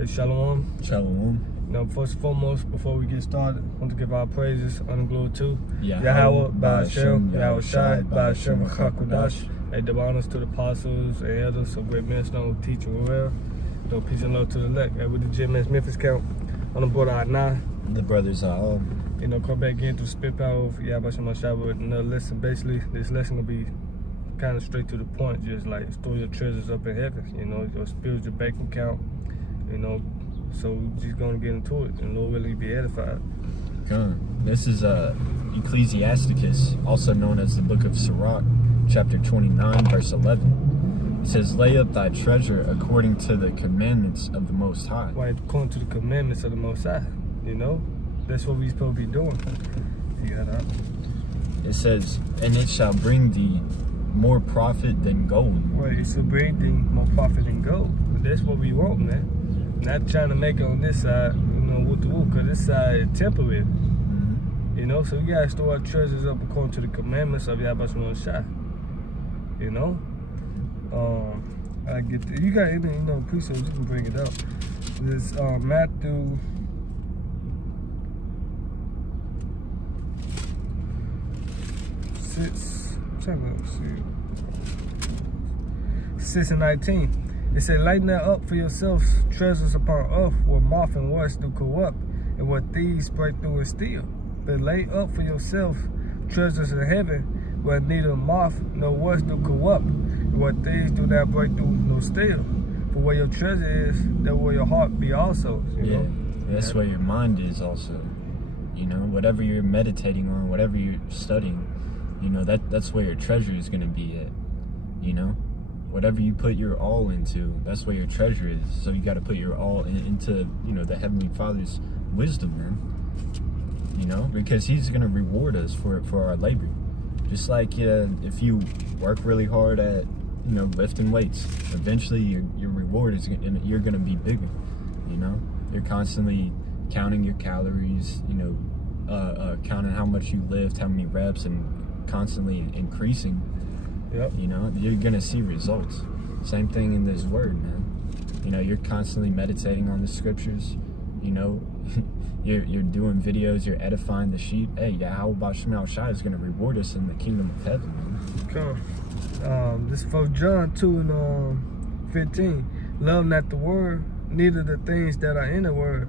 Hey, Shalom. Shalom. Now, first and foremost, before we get started, I want to give our praises, honor, and glory to Yahweh, Ba'ashem, Yahweh Shai, Ba'ashem, Hakudash. Hey, the honors to the apostles and elders, so great men, who teach and well. Peace and love to the elect. Hey, with the Jim S. Memphis count on the board out now. The brothers are all. Come back again to the spit power of Yahweh Shai with another lesson. Basically, this lesson will be kind of straight to the point, just like store your treasures up in heaven, your spiritual bank account, so we're just gonna get into it and Lord really be edified. This is Ecclesiasticus, also known as the book of Sirach, chapter 29, verse 11. It says, lay up thy treasure according to the commandments of the Most High. Right, according to the commandments of the Most High, that's what we supposed to be doing. It says, and it shall bring thee more profit than gold. Right, so bring thee more profit than gold. That's what we want, man. Not trying to make it on this side, because this side is temporary. Mm-hmm. So we gotta store our treasures up according to the commandments of Yahweh Shai. I get the, you got any, precepts, you can bring it up. This Matthew 6:19. It said, lighten that up for yourselves treasures upon earth, where moth and rust do corrupt, and where thieves break through and steal. But lay up for yourself treasures in heaven, where neither moth nor rust do corrupt, and where thieves do not break through nor steal. For where your treasure is, there will your heart be also. That's where your mind is also. Whatever you're meditating on, whatever you're studying, that's where your treasure is going to be at. Whatever you put your all into, that's where your treasure is. So you got to put your all into, the Heavenly Father's wisdom, man. Because He's going to reward us for our labor. Just like if you work really hard at, lifting weights, eventually your reward is you're going to be bigger. You're constantly counting your calories, counting how much you lift, how many reps, and constantly increasing. Yep. You're gonna see results. Same thing in this word, man. You're constantly meditating on the scriptures. You're doing videos. You're edifying the sheep. Hey, Yahweh Shai is gonna reward us in the kingdom of heaven, man. This is for John 2:15. Love not the word, neither the things that are in the word.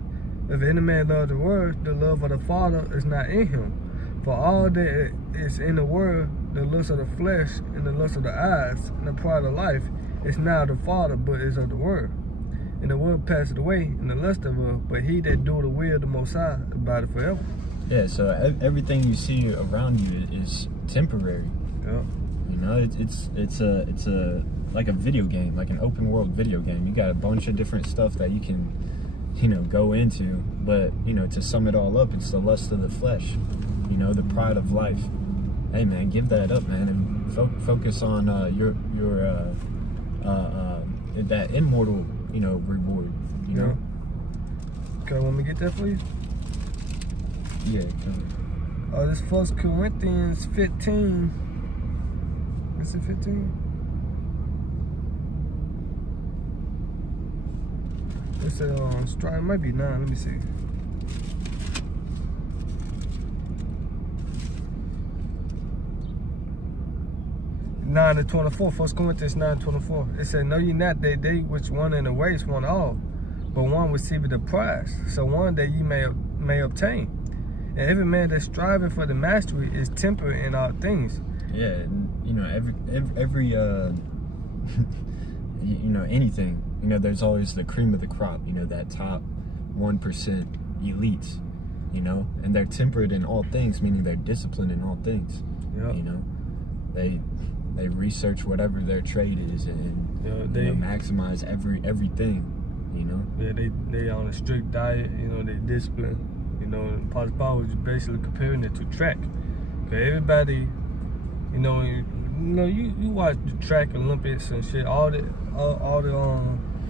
If any man love the word, the love of the Father is not in him. For all that is in the world, the lust of the flesh and the lust of the eyes and the pride of life, is not of the Father, but is of the world. And the world passeth away, and the lust of it, but he that doeth the will of the Most High abideth forever. Yeah, so everything you see around you is temporary. Yeah. It's a like a video game, like an open world video game. You got a bunch of different stuff that you can, go into, but to sum it all up, it's the lust of the flesh. The pride of life. Hey man, give that up, man, and focus on your that immortal, reward. Yeah. Okay, want me to get that for you? Yeah. This 1 Corinthians 15. Is it 15? It's it might be 9. Let me see. 9:24, 1 Corinthians 9:24. It said, know ye not that they which won in the race won all, but one receiveth the prize, so one that ye may obtain. And every man that striveth for the mastery is temperate in all things. Yeah, every anything, there's always the cream of the crop, that top 1% elites, and they're temperate in all things, meaning they're disciplined in all things. Yep. They research whatever their trade is and they maximize everything. Yeah, they on a strict diet. They discipline. Pastor Paul was basically comparing it to track. Okay, everybody, you watch the track Olympics and shit. All the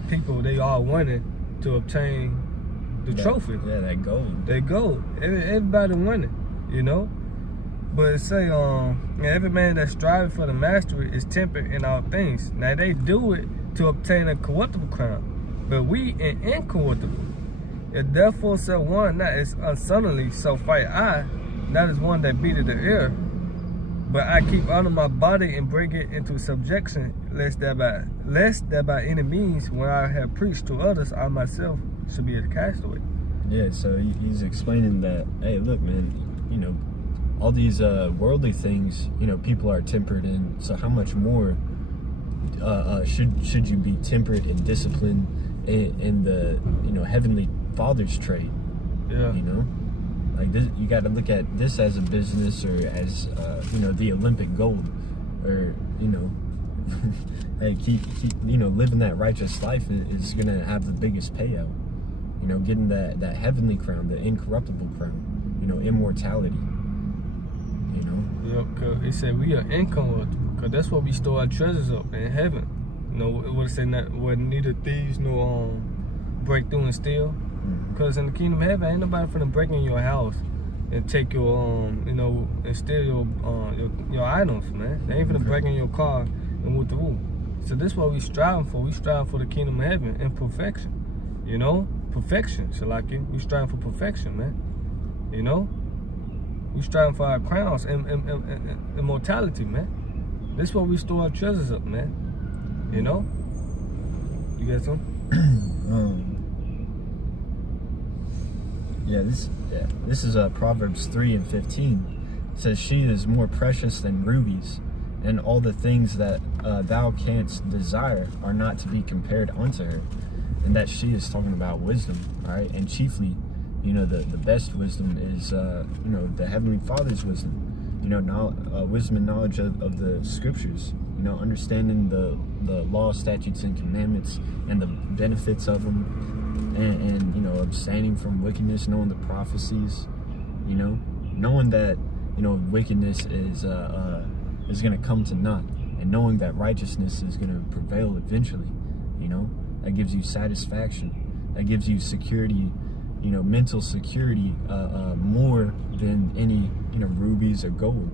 people, they all winning to obtain the trophy. Yeah, that gold. That gold. Everybody winning. But it say, every man that striving for the mastery is tempered in all things. Now they do it to obtain a corruptible crown, but we are incorruptible. If therefore so one that is unsuddenly, so fight I, that is one that beateth the air. But I keep honor my body and bring it into subjection, lest that by any means, when I have preached to others, I myself should be a castaway. Yeah, so he's explaining that, hey, look, man, you know, all these worldly things, you know, people are tempered in. So how much more should you be tempered and disciplined in the, you know, heavenly Father's trade? Yeah. You know, like this, you got to look at this as a business or as you know, the Olympic gold, or you know, hey, keep you know, living that righteous life is gonna have the biggest payout. You know, getting that heavenly crown, the incorruptible crown. You know, immortality. You know. Yep. Cause he said we are incorruptible. Cause that's where we store our treasures up in heaven. You know, what it say, not where neither thieves nor break through and steal. Because in the kingdom of heaven, ain't nobody finna break in your house and take your, you know, and steal your items, man. They ain't finna break in your car and with the roof. So this is what we striving for. We striving for the kingdom of heaven and perfection. You know? Perfection, Shalaki. We striving for perfection, man. You know? We striving for our crowns and immortality, man. This is what we store our treasures up, man. You know? You got some? This is Proverbs 3:15. It says, she is more precious than rubies, and all the things that thou canst desire are not to be compared unto her. And that she is talking about wisdom, all right? And chiefly, you know, the best wisdom is, you know, the Heavenly Father's wisdom. You know, wisdom and knowledge of the scriptures. You know, understanding the law, statutes, and commandments and the benefits of them. And you know, abstaining from wickedness, knowing the prophecies, you know, knowing that, you know, wickedness is going to come to naught, and knowing that righteousness is going to prevail eventually. You know, that gives you satisfaction, that gives you security, you know, mental security, more than any, you know, rubies or gold.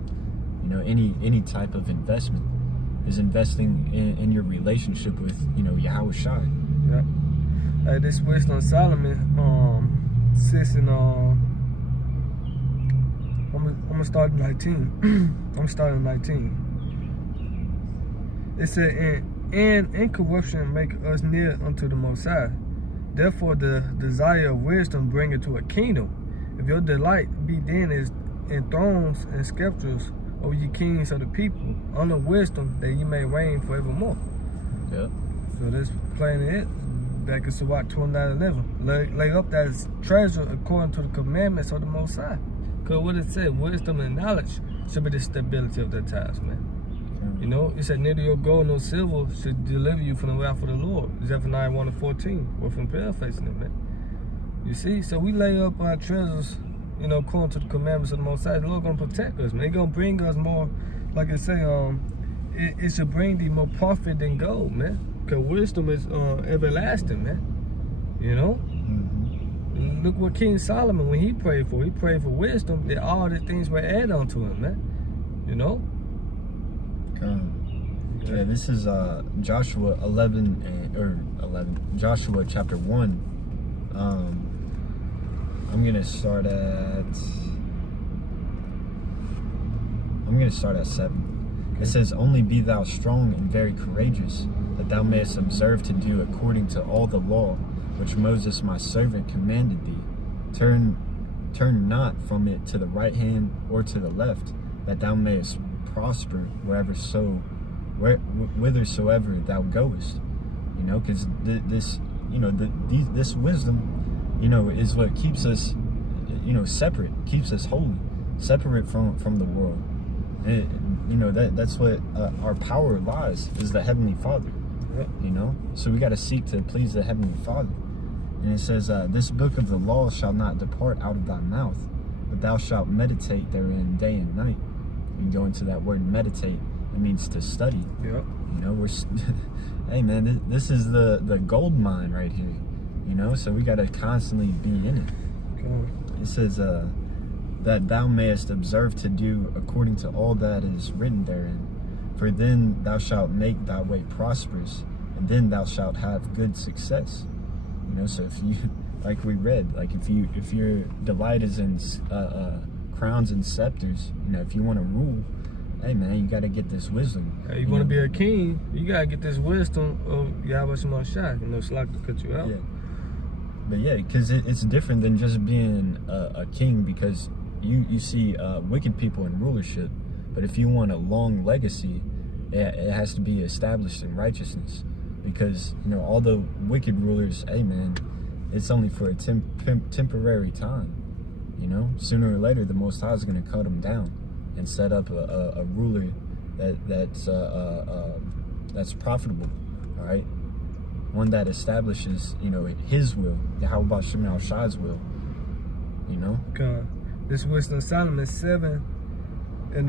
You know, any type of investment is investing in your relationship with, you know, Yahweh Shai. Yeah. This wisdom Solomon, sits in, I'm gonna start in 19. I'm starting 19. It said, and incorruption make us near unto the Most High. Therefore, the desire of wisdom bring it to a kingdom. If your delight be then is in thrones and scepters over ye kings of the people, under wisdom that ye may reign forevermore. Yep. So that's plain it. Back in Sirach 29:11. Lay up that treasure according to the commandments of the Most High. Because what it said, wisdom and knowledge should be the stability of their times, man. You know, it said, neither your gold nor silver should deliver you from the wrath of the Lord. Zephaniah 1:14. We're from paraphrasing it, man. You see, so we lay up our treasures, you know, according to the commandments of the Most High. The Lord gonna protect us, man. He gonna bring us more, like I say, it should bring thee more profit than gold, man. Because wisdom is everlasting, man. You know? Mm-hmm. Look what King Solomon, when he prayed for wisdom, that all the things were added onto him, man. You know? Yeah, this is Joshua 11, Joshua chapter 1. I'm gonna start at 7. It says, only be thou strong and very courageous, that thou mayest observe to do according to all the law which Moses my servant commanded thee. Turn not from it to the right hand or to the left, that thou mayest prosper whithersoever thou goest. You know, because this, you know, this wisdom, you know, is what keeps us, you know, separate, keeps us holy, separate from the world. You know, that's what our power lies, is the Heavenly Father. Yep. You know, so we got to seek to please the Heavenly Father. And it says, this book of the law shall not depart out of thy mouth, but thou shalt meditate therein day and night. You go into that word meditate, it means to study. Yep. You know, hey man, this is the gold mine right here. You know, so we got to constantly be in it. It says, that thou mayest observe to do according to all that is written therein. For then thou shalt make thy way prosperous, and then thou shalt have good success. You know, so if you, like we read, like if your delight is in crowns and scepters, you know, if you want to rule, hey man, you got to get this wisdom. Hey, you want to be a king, you got to get this wisdom of Yahweh Shema Shai. You know, it's like to cut you out. Yeah. But yeah, because it's different than just being a king, because you see wicked people in rulership, but if you want a long legacy, it has to be established in righteousness. Because, you know, all the wicked rulers, hey man, it's only for a temporary time. You know, sooner or later, the Most High is going to cut them down and set up a ruler that's profitable. All right, one that establishes, you know, His will, Yahweh Shema Shai's will. You know, God, this Wisdom of Solomon 7 and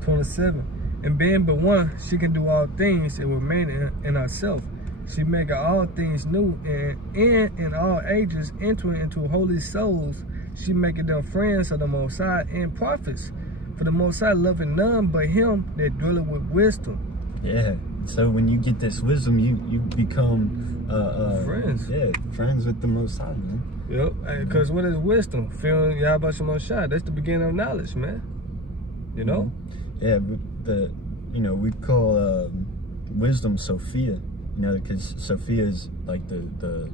27. And being but one, she can do all things and remain in herself. She maketh all things new, and in all ages entering into holy souls. She maketh them friends of the Most High and prophets. For the Most High loveth none but him that dwelleth with wisdom. Yeah. So when you get this wisdom, you become friends. Yeah, friends with the Most High, man. Yep. Because what is wisdom? Fearing Yahweh Shema Shai. That's the beginning of knowledge, man. You know? Yeah, you know, we call wisdom Sophia, you know, because Sophia is like the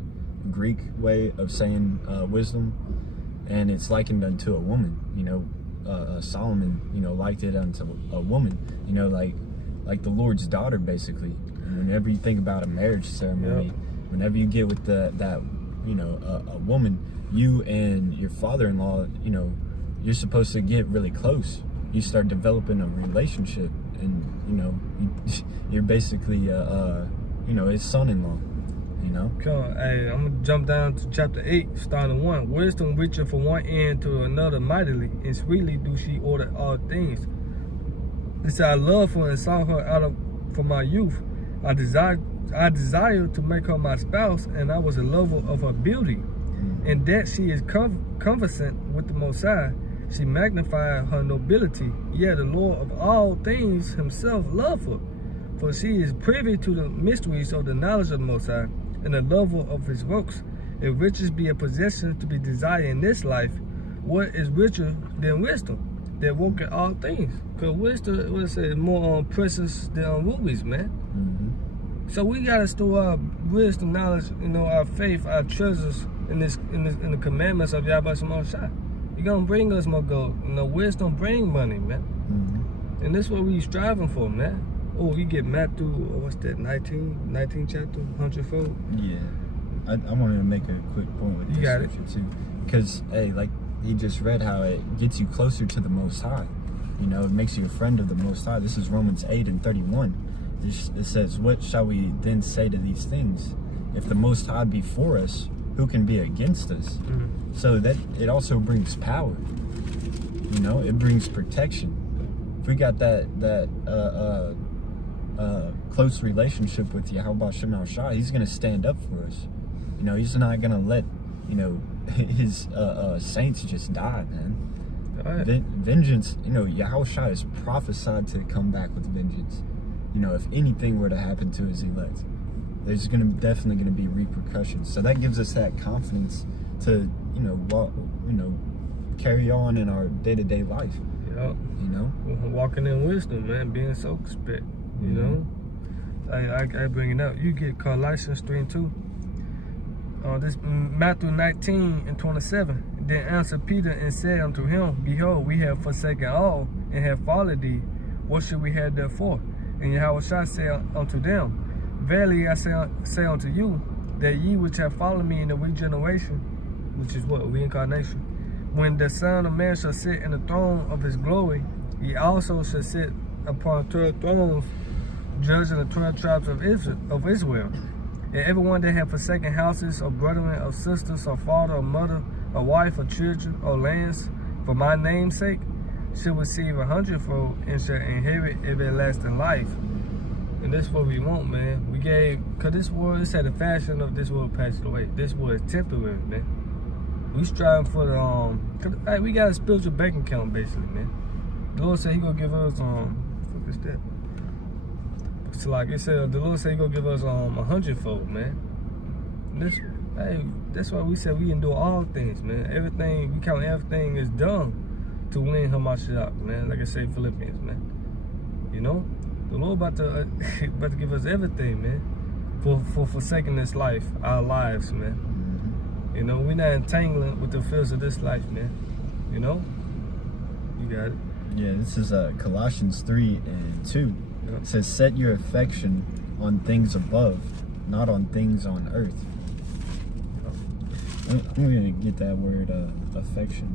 Greek way of saying wisdom, and it's likened unto a woman. You know, Solomon, you know, liked it unto a woman. You know, like the Lord's daughter, basically. And whenever you think about a marriage ceremony, yep. Whenever you get with that you know, a woman, you and your father-in-law, you know, you're supposed to get really close. You start developing a relationship, and you know, you're basically you know, his son-in-law. You know. Come on, hey, I'm gonna jump down to chapter 8, starting 1. Wisdom reacheth from one end to another mightily, and sweetly do she order all things. This I love her and sought her from my youth. I desire to make her my spouse, and I was a lover of her beauty. And that she is conversant with the Most High, she magnified her nobility. Yet the Lord of all things himself loved her. For she is privy to the mysteries of the knowledge of the Most High, and the lover of his works. If riches be a possession to be desired in this life, what is richer than wisdom that worketh all things? Because wisdom, what it say, is more precious than rubies, man. Mm-hmm. So we gotta store our wisdom, knowledge, you know, our faith, our treasures in the commandments of Yahweh Shema Shai. You're gonna bring us more gold. You know, wisdom bring money, man. Mm-hmm. And that's what we striving for, man. Oh, you get Matthew, what's that, 19 chapter, 100-fold? Yeah. I wanted to make a quick point with this scripture too. Because, hey, like he just read how it gets you closer to the Most High. You know, it makes you a friend of the Most High. This is Romans 8 and 31. It says, what shall we then say to these things? If the Most High be for us, who can be against us? Mm-hmm. So that it also brings power. You know, it brings protection. If we got that close relationship with Yahweh Shema Shai, he's going to stand up for us. You know, he's not going to let, you know, his saints just die, man. Right. Vengeance, you know, Yahweh Shai is prophesied to come back with vengeance. You know, if anything were to happen to his elect, there's definitely going to be repercussions. So that gives us that confidence to, you know, carry on in our day-to-day life. Yep. You know? Walking in wisdom, man, being circumspect, you know? I bring it up. You get Colossians 3 and 2. This Matthew 19 and 27. Then answered Peter and said unto him, Behold, we have forsaken all and have followed thee. What should we have therefore? And Yahweh shall say unto them, Verily I say unto you, that ye which have followed me in the regeneration, which is what? Reincarnation. When the Son of Man shall sit in the throne of his glory, ye also shall sit upon 12 thrones, judging the 12 tribes of Israel. And everyone that hath forsaken houses, or brethren, or sisters, or father, or mother, or wife, or children, or lands, for my name's sake, shall receive 100-fold and shall inherit everlasting life. And that's what we want, man. We gave, because this world, it said the fashion of this world passed away. This world is temporary, man. We strive for the, hey, we got a spiritual bank account, basically, man. The Lord said he gonna give us, what is that? So like it said, the Lord said he gonna give us 100-fold, man. That's why we said we can do all things, man. Everything, we count everything is done to win Hamashiach, man. Like I say, Philippians, man. You know, the Lord about to give us everything, man, for forsaking this life, our lives, man. You know, we're not entangling with the fears of this life, man. You know, you got it. Yeah, this is Colossians 3:2. Yeah. It says, "Set your affection on things above, not on things on earth." I'm gonna get that word, affection.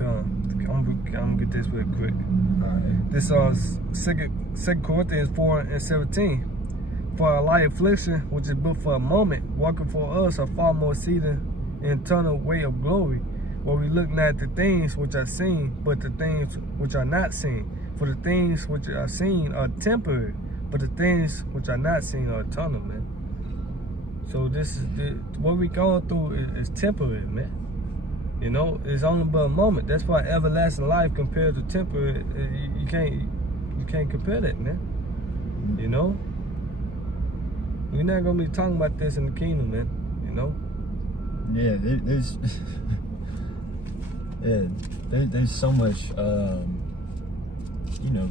I'm gonna get this real quick. All right. This is 2 Corinthians 4:17. For our light affliction, which is but for a moment, working for us a far more exceeding eternal weight of glory, where we look not at the things which are seen, but the things which are not seen. For the things which are seen are temporary, but the things which are not seen are eternal, man. So this is what we going through is temporary, man. You know, it's only but a moment. That's why everlasting life compared to temporary, you can't compare that, man. You know, we're not gonna be talking about this in the kingdom, man. You know. Yeah, there's there's so much, you know,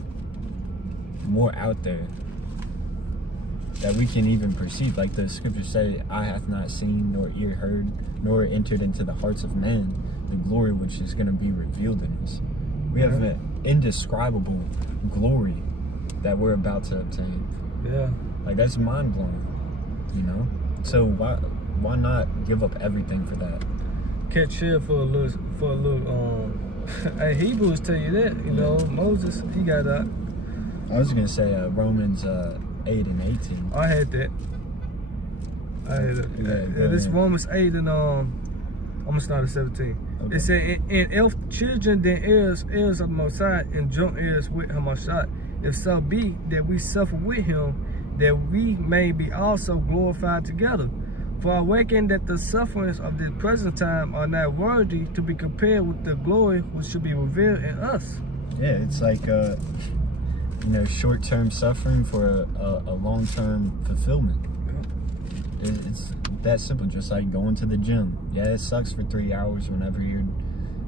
more out there that we can even perceive. Like the scriptures say, "Eye hath not seen, nor ear heard, nor entered into the hearts of man the glory which is going to be revealed in us." We have an indescribable glory that we're about to obtain. Yeah. Like, that's mind blowing, you know. So why not give up everything for that? Catch shit for a little. Hey, Hebrews tell you that. You know, Moses, he got that. I was gonna say Romans 8:18. I had that. This Romans 8 and I'm gonna start at 17. Okay. It said, and if children then heirs of the Most High, and joint heirs with Hamashiach, if so be that we suffer with him, that we may be also glorified together. For I reckon that the sufferings of this present time are not worthy to be compared with the glory which should be revealed in us. Yeah, it's like you know, short-term suffering for a long-term fulfillment. It's that simple. Just like going to the gym. Yeah, it sucks for 3 hours whenever you're,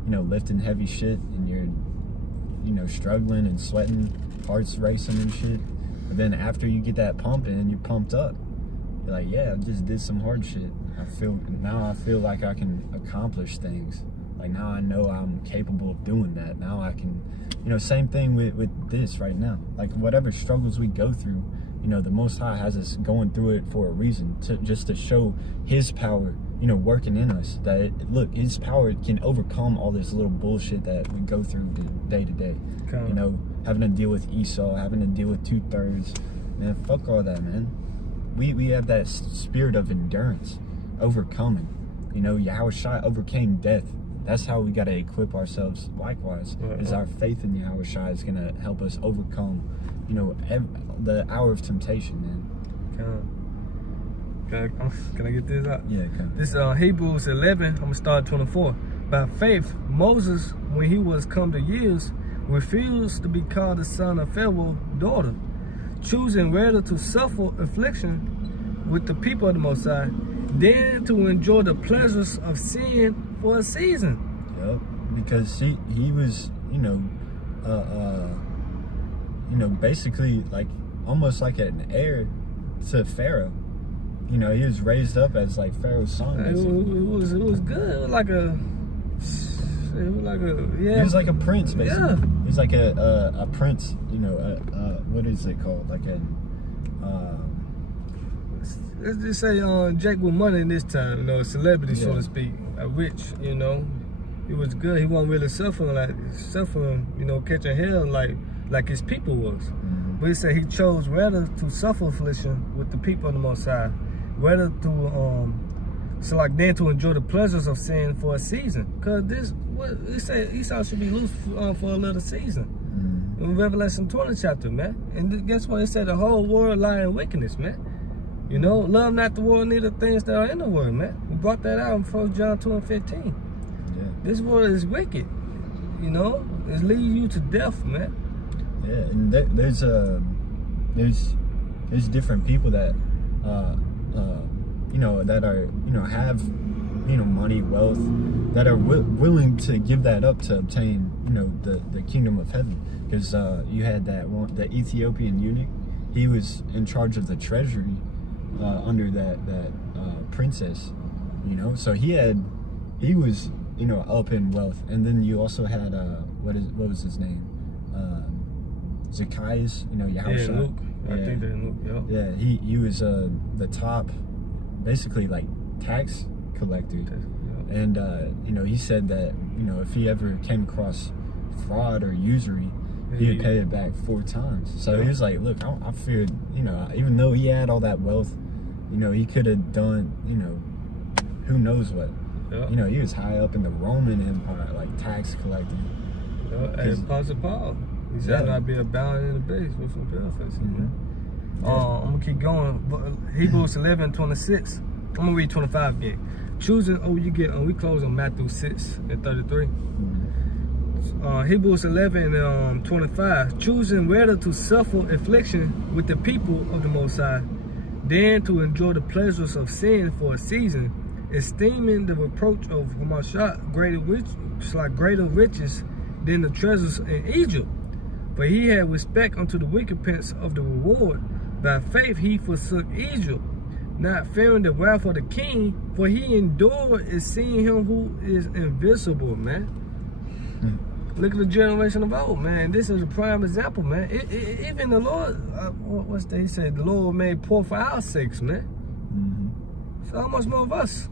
you know, lifting heavy shit and you're, you know, struggling and sweating, heart's racing and shit. But then after you get that pumping and you're pumped up, you're like, yeah, I just did some hard shit. I feel like I can accomplish things. Like, now I know I'm capable of doing that. Now I can, you know, same thing with this right now. Like, whatever struggles we go through, you know, the Most High has us going through it for a reason, just to show His power, you know, working in us. That, look, His power can overcome all this little bullshit that we go through day to day. You know, having to deal with Esau, having to deal with 2/3. Man, fuck all that, man. We have that spirit of endurance, overcoming. You know, Yahushua overcame death. That's how we got to equip ourselves likewise. Is our faith in Yahushua is going to help us overcome, you know, the hour of temptation, man. Can I get this out? Yeah, come. This Hebrews 11, I'm going to start at 24. By faith, Moses, when he was come to years, refused to be called the son of Pharaoh's daughter, choosing rather to suffer affliction with the people of the Most High, than to enjoy the pleasures of sin for a season. Yep, because he was, you know, basically like almost like an heir to Pharaoh. You know, he was raised up as like Pharaoh's son. It was good. It was like a yeah. He was like a prince, basically. Yeah. He was like a prince. You know, what is it called? Like a let's just say Jake with money in this time, you know, a celebrity, so to speak, a rich, you know. He was good. He wasn't really suffering, you know, catching hell like his people was. But he said he chose rather to suffer affliction with the people of the Most High, rather to than to enjoy the pleasures of sin for a season. Cause he said Esau should be loose for a little season. In Revelation 20 chapter, man. And guess what? It said the whole world lie in wickedness, man. You know, love not the world, neither things that are in the world, man. We brought that out in 1 John 2:15. Yeah. This world is wicked. You know, it leads you to death, man. Yeah, and there's different people that you know, that are, you know, have, you know, money, wealth, that are willing to give that up to obtain, you know, the kingdom of heaven. Because you had that one, the Ethiopian eunuch. He was in charge of the treasury under that princess, you know. So he was, you know, up in wealth. And then you also had what was his name? Zacchaeus, you know, Yahushua. Yeah, Luke. I think they're in Luke. Yeah, he was the top, basically like tax collector. And you know, he said that, you know, if he ever came across fraud or usury, he would pay it back 4 times. So he was like, look, I feared, you know, even though he had all that wealth, you know, he could have done, you know, who knows what. You know, he was high up in the Roman Empire, like tax collecting. And Apostle Paul, he said not be abounding in the base with some benefits, man. I'm gonna keep going. Hebrews 11:26. I'm gonna read 25 again. Choosing, we close on Matthew 6:33. Hebrews 11:25. Choosing rather to suffer affliction with the people of the Most High, than to enjoy the pleasures of sin for a season, esteeming the reproach of Hamashiach greater riches than the treasures in Egypt. For he had respect unto the recompense of the reward. By faith he forsook Egypt, not fearing the wrath of the king, for he endured is seeing him who is invisible, man. Look at the generation of old, man. This is a prime example, man. Even the Lord, what's that? He said, the Lord made poor for our sakes, man. So how much more of us?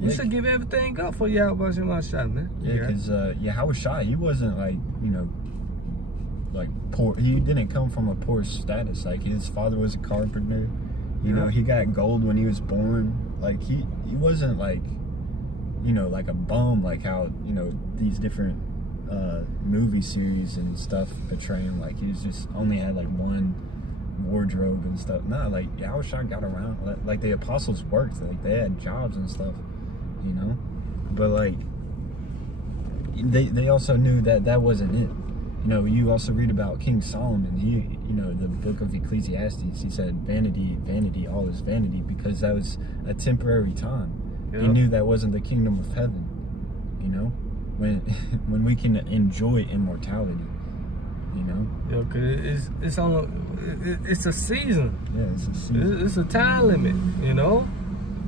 We should give everything up for Yahweh Shemashah, man. Yeah, because Yahushua, he wasn't like, you know, like poor. He didn't come from a poor status. Like his father was a carpenter. You know, he got gold when he was born. Like he wasn't like, you know, like a bum, like how, you know, these different movie series and stuff portray him. Like he was just only had like one wardrobe and stuff. Nah, like Yahushua got around. Like the apostles worked. Like they had jobs and stuff, you know. But like they also knew that wasn't it. You know, you also read about King Solomon. He, you know, the book of Ecclesiastes, he said, vanity, vanity, all is vanity, because that was a temporary time. He knew that wasn't the kingdom of heaven, you know, when we can enjoy immortality, you know. It's a season. Yeah, it's a season. It's a time limit, you know.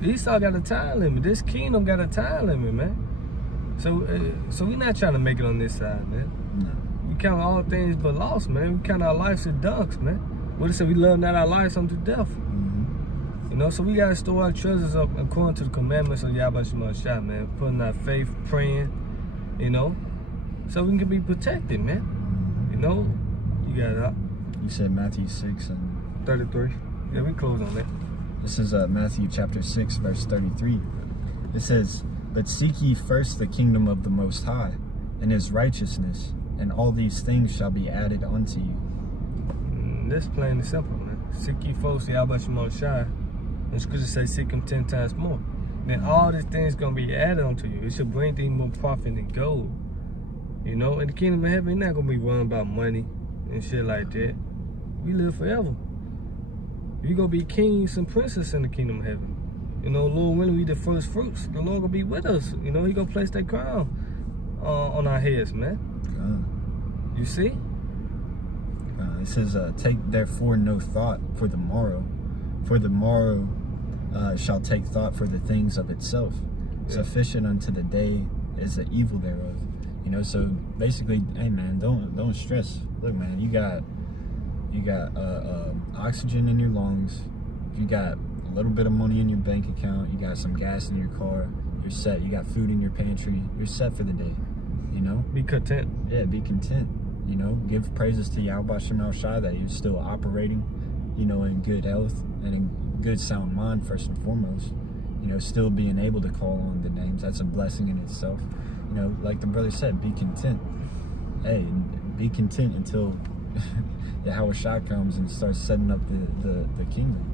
Esau got a time limit. This kingdom got a time limit, man. So we're not trying to make it on this side, man. No. We count all things but lost, man. We count our lives as dunks, man. What it said, we love not our lives unto death. You know, so we gotta store our treasures up according to the commandments of Yahweh Shemashah, man. Putting our faith, praying, you know, so we can be protected, man. You know, you got it up. You said Matthew 6 and 33. Yeah, we close on that. This is Matthew chapter 6, verse 33. It says, but seek ye first the kingdom of the Most High, and his righteousness, and all these things shall be added unto you. That's plain and simple, man. Seek ye first Yahweh Shemashah, and scripture says seek him 10 times more. Then all these things gonna be added unto you. It should bring thee more profit than gold. You know, in the kingdom of heaven, you're not gonna be worrying about money and shit like that. We live forever. You're gonna be kings and princes in the kingdom of heaven. You know, Lord, when we the first fruits, the Lord gonna be with us. You know, he gonna place that crown on our heads, man. You see? It says, take therefore no thought for the morrow shall take thought for the things of itself. Sufficient unto the day is the evil thereof. You know, so basically, hey man, don't stress. Look, man, you got oxygen in your lungs, you got a little bit of money in your bank account, you got some gas in your car, you're set. You got food in your pantry, you're set for the day. You know, be content. Yeah, be content. You know, give praises to Yahweh Shemashah that you're still operating, you know, in good health and in good sound mind first and foremost. You know, still being able to call on the names, that's a blessing in itself. You know, like the brother said, be content. Hey, be content until Yahushua comes and starts setting up the kingdom.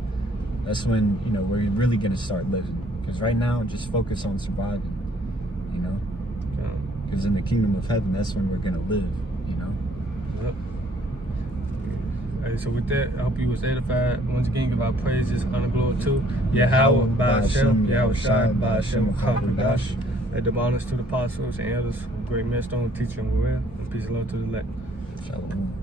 That's when, you know, we're really going to start living. Because right now, just focus on surviving, you know. Because in the kingdom of heaven, that's when we're going to live, you know. Yep. Okay, so with that, I hope you was edified. Once again, give our praises, honor, glory to Yahweh, Ba'ashem, Yahweh Shai, Ba'ashem, Kakwadash. Let the honors to the apostles and elders, great millstone, teaching well, and peace and love to the elect. Shalom.